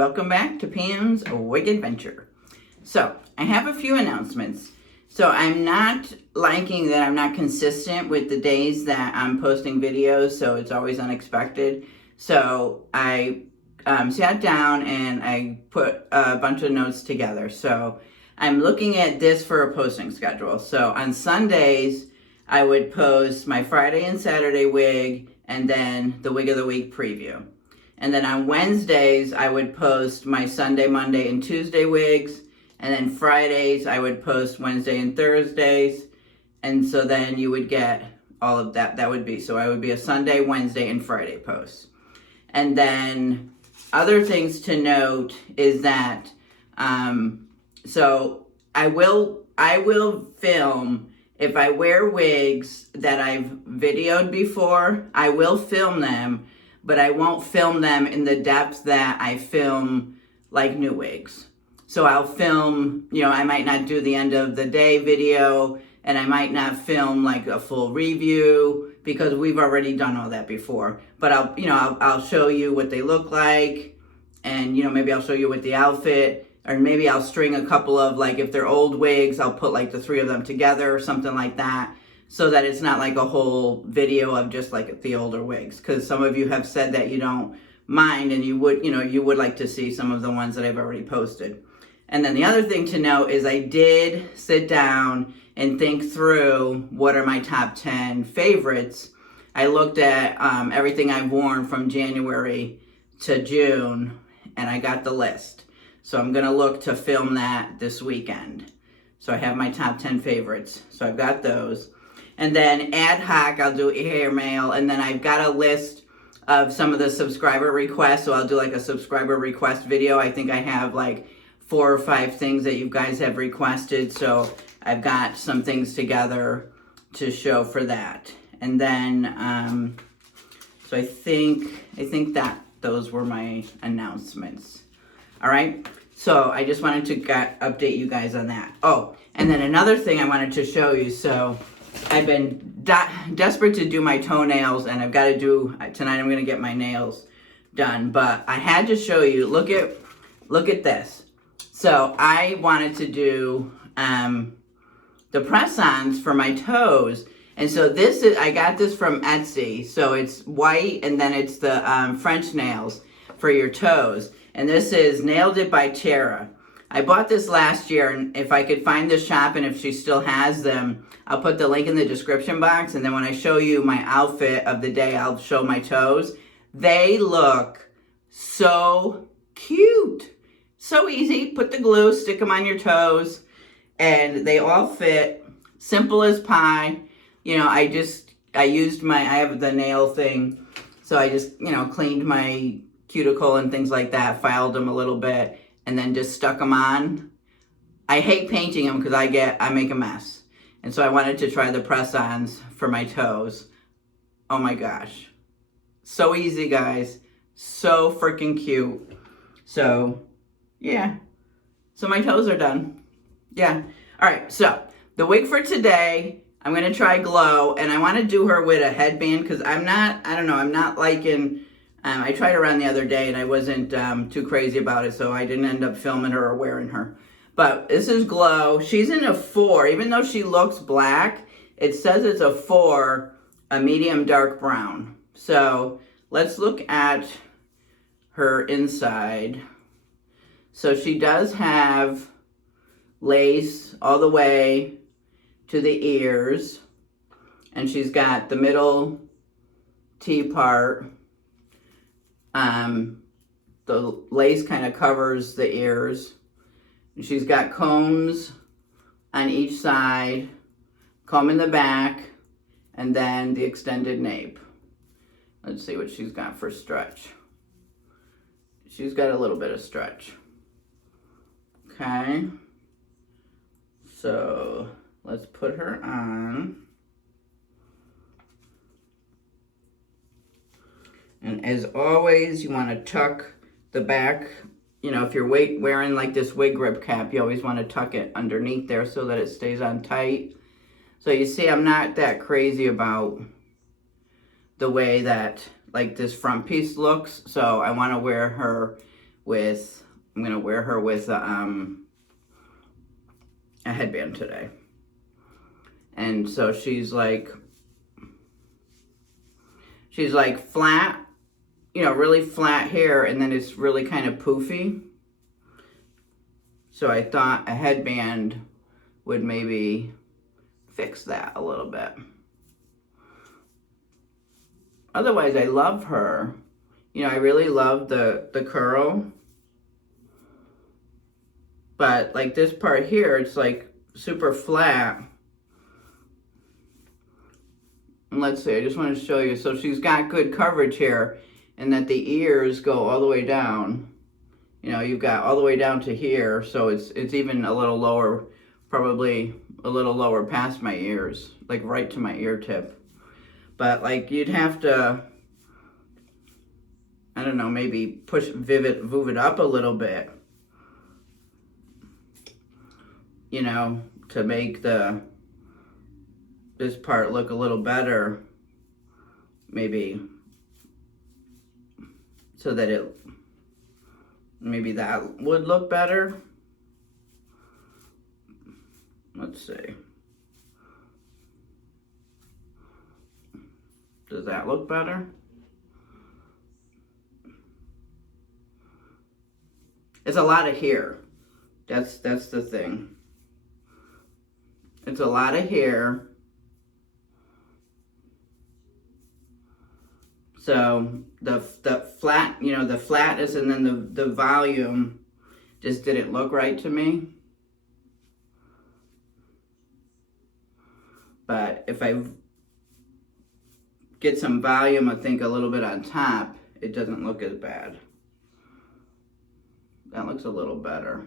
welcome back to Pam's Wig Adventure. So, I have a few announcements. So, I'm not liking that I'm not consistent with the days that I'm posting videos, so it's always unexpected. So, I sat down and I put a bunch of notes together. So, I'm looking at this for a posting schedule. So, on Sundays, I would post my Friday and Saturday wig and then the Wig of the Week preview. And then on Wednesdays, I would post my Sunday, Monday, and Tuesday wigs. And then Fridays, I would post Wednesday and Thursdays. And so then you would get all of that. That would be, so I would be a Sunday, Wednesday, and Friday post. And then other things to note is that, so I will film, if I wear wigs that I've videoed before, I will film them, but I won't film them in the depth that I film like new wigs. So I'll film, I might not do the end of the day video, and I might not film like a full review because we've already done all that before. But I'll show you what they look like, and maybe I'll show you with the outfit, or maybe I'll string a couple of, like, if they're old wigs, I'll put like the 3 of them together or something like that, so that it's not like a whole video of just like the older wigs. Because some of you have said that you don't mind, and you would like to see some of the ones that I've already posted. And then the other thing to note is I did sit down and think through what are my top 10 favorites. I looked at everything I've worn from January to June, and I got the list. So I'm going to look to film that this weekend. So I have my top 10 favorites. So I've got those. And then ad hoc, I'll do hair mail. And then I've got a list of some of the subscriber requests. So I'll do like a subscriber request video. I think I have like 4 or 5 things that you guys have requested. So I've got some things together to show for that. And then, so I think that those were my announcements. All right. So I just wanted to update you guys on that. Oh, and then another thing I wanted to show you. So I've been desperate to do my toenails, and I've got to do, tonight I'm going to get my nails done. But I had to show you, look at this. So I wanted to do the press-ons for my toes. And so I got this from Etsy. So it's white, and then it's the French nails for your toes. And this is Nailed It by Tara. I bought this last year, and if I could find this shop and if she still has them, I'll put the link in the description box. And then when I show you my outfit of the day, I'll show my toes. They look so cute. So easy. Put the glue, stick them on your toes, and they all fit. Simple as pie. I have the nail thing, so I just, cleaned my cuticle and things like that, filed them a little bit, and then just stuck them on. I hate painting them because I make a mess. And so I wanted to try the press-ons for my toes. Oh my gosh. So easy, guys. So freaking cute. So, yeah. So my toes are done. Yeah. All right, so the wig for today, I'm going to try Glow, and I want to do her with a headband because I'm not liking, I tried her on the other day and I wasn't too crazy about it, so I didn't end up filming her or wearing her. But this is Glow. She's in a 4, even though she looks black, it says it's a 4, a medium dark brown. So let's look at her inside. So she does have lace all the way to the ears, and she's got the middle T part. The lace kind of covers the ears. And she's got combs on each side, comb in the back, and then the extended nape. Let's see what she's got for stretch. She's got a little bit of stretch. Okay. So let's put her on. And as always, you want to tuck the back. If you're wearing like this wig grip cap, you always want to tuck it underneath there so that it stays on tight. So you see, I'm not that crazy about the way that like this front piece looks. So I want to wear her with, I'm gonna wear her with a headband today. And so she's like flat, you know, really flat hair, and then it's really kind of poofy. So I thought a headband would maybe fix that a little bit. Otherwise, I love her. You know, I really love the curl. But like this part here, it's like super flat. And let's see, I just want to show you. So she's got good coverage here, and that the ears go all the way down. You know, you've got all the way down to here, so it's even a little lower, probably a little lower past my ears, like right to my ear tip. But like you'd have to, I don't know, maybe move it up a little bit, you know, to make this part look a little better, maybe, so that maybe that would look better. Let's see. Does that look better? It's a lot of hair. That's the thing. It's a lot of hair. So the flat, you know, the flatness and then the volume just didn't look right to me. But if I get some volume, I think a little bit on top, it doesn't look as bad. That looks a little better.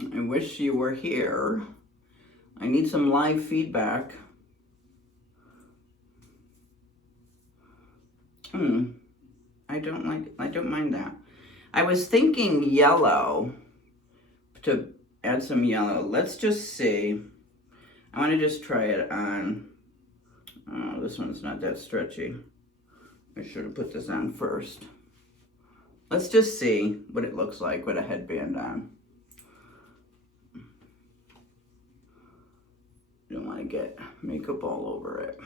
I wish you were here. I need some live feedback. I don't mind that. I was thinking yellow, to add some yellow. Let's just see. I want to just try it on. Oh, this one's not that stretchy. I should have put this on first. Let's just see what it looks like with a headband on. Don't want to get makeup all over it.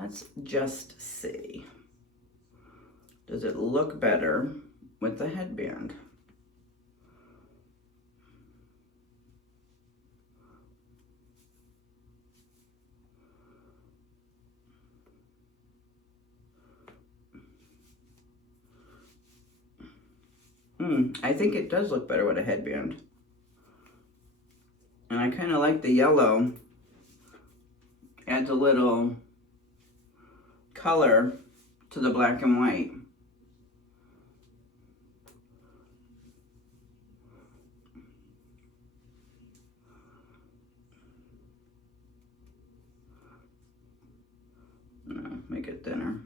Let's just see. Does it look better with the headband? I think it does look better with a headband. And I kind of like the yellow. Adds a little color to the black and white. Make it thinner.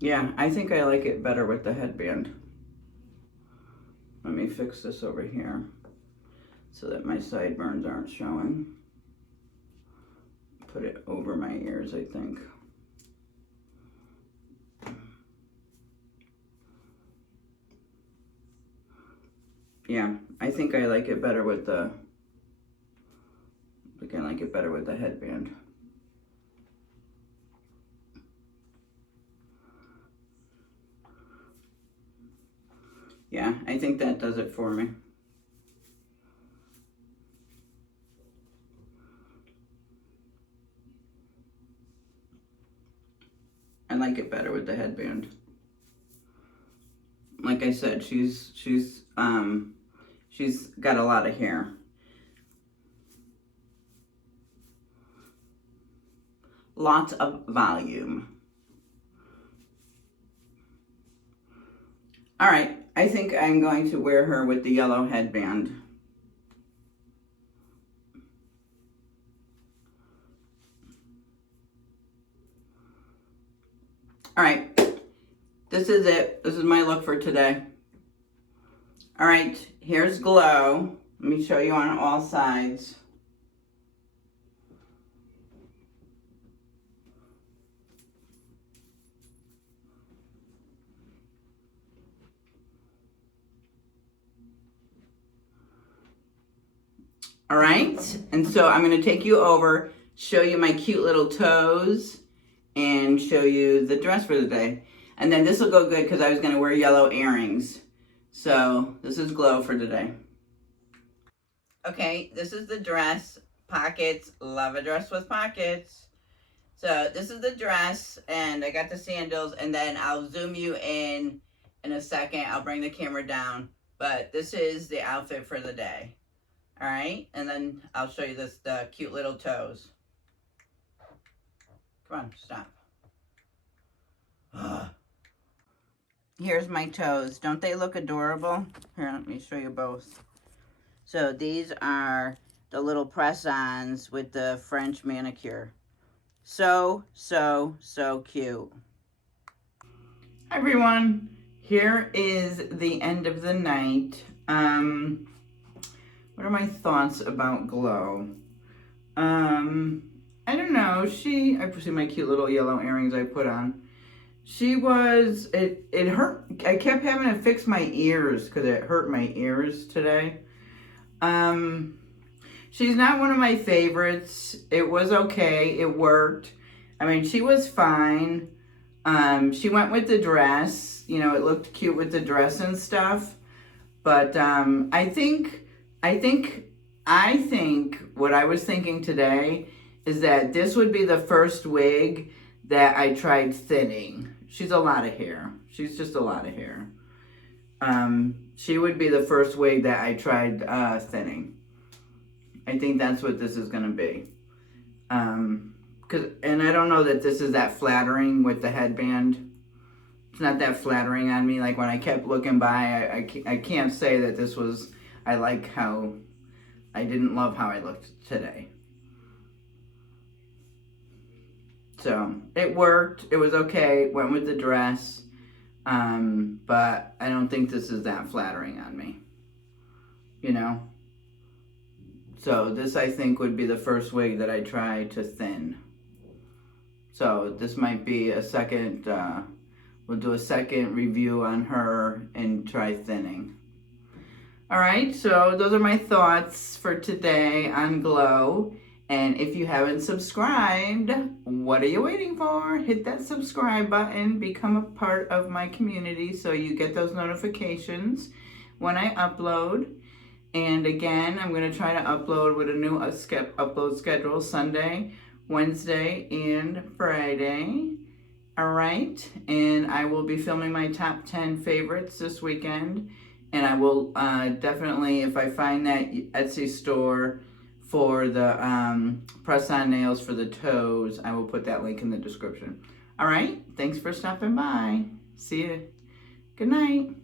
Yeah, I think I like it better with the headband. Let me fix this over here so that my sideburns aren't showing. Put it over my ears, I think. Yeah, I think I like it better with the, I like it better with the headband. Yeah, I think that does it for me. I like it better with the headband. Like I said, she's got a lot of hair. Lots of volume. All right, I think I'm going to wear her with the yellow headband. this is it. This is my look for today. All right, here's Glow. Let me show you on all sides. All right, and so I'm gonna take you over, show you my cute little toes, and show you the dress for the day. And then this will go good because I was gonna wear yellow earrings. So this is Glow for today. Okay, this is the dress, pockets, love a dress with pockets. So this is the dress, and I got the sandals, and then I'll zoom you in a second. I'll bring the camera down, but this is the outfit for the day. All right, and then I'll show you the cute little toes. Come on, stop. Here's my toes. Don't they look adorable? Here, let me show you both. So these are the little press-ons with the French manicure. So, so, so cute. Hi everyone. Here is the end of the night. What are my thoughts about Glow? I don't know. I see my cute little yellow earrings I put on. It hurt. I kept having to fix my ears because it hurt my ears today. She's not one of my favorites. It was okay. It worked. I mean, she was fine. She went with the dress. You know, it looked cute with the dress and stuff. But I think what I was thinking today is that this would be the first wig that I tried thinning. She's a lot of hair. She's just a lot of hair. She would be the first wig that I tried thinning. I think that's what this is going to be. And I don't know that this is that flattering with the headband. It's not that flattering on me. Like when I kept looking by, I can't say that this was, I didn't love how I looked today. So it worked. It was okay. Went with the dress. But I don't think this is that flattering on me. You know? So this, I think, would be the first wig that I try to thin. So this might be a second, we'll do a second review on her and try thinning. All right, so those are my thoughts for today on Glow. And if you haven't subscribed, what are you waiting for? Hit that subscribe button, become a part of my community so you get those notifications when I upload. And again, I'm going to try to upload with a new upload schedule Sunday, Wednesday, and Friday. All right, and I will be filming my top 10 favorites this weekend. And I will definitely, if I find that Etsy store for the press-on nails for the toes, I will put that link in the description. All right, thanks for stopping by. See you. Good night.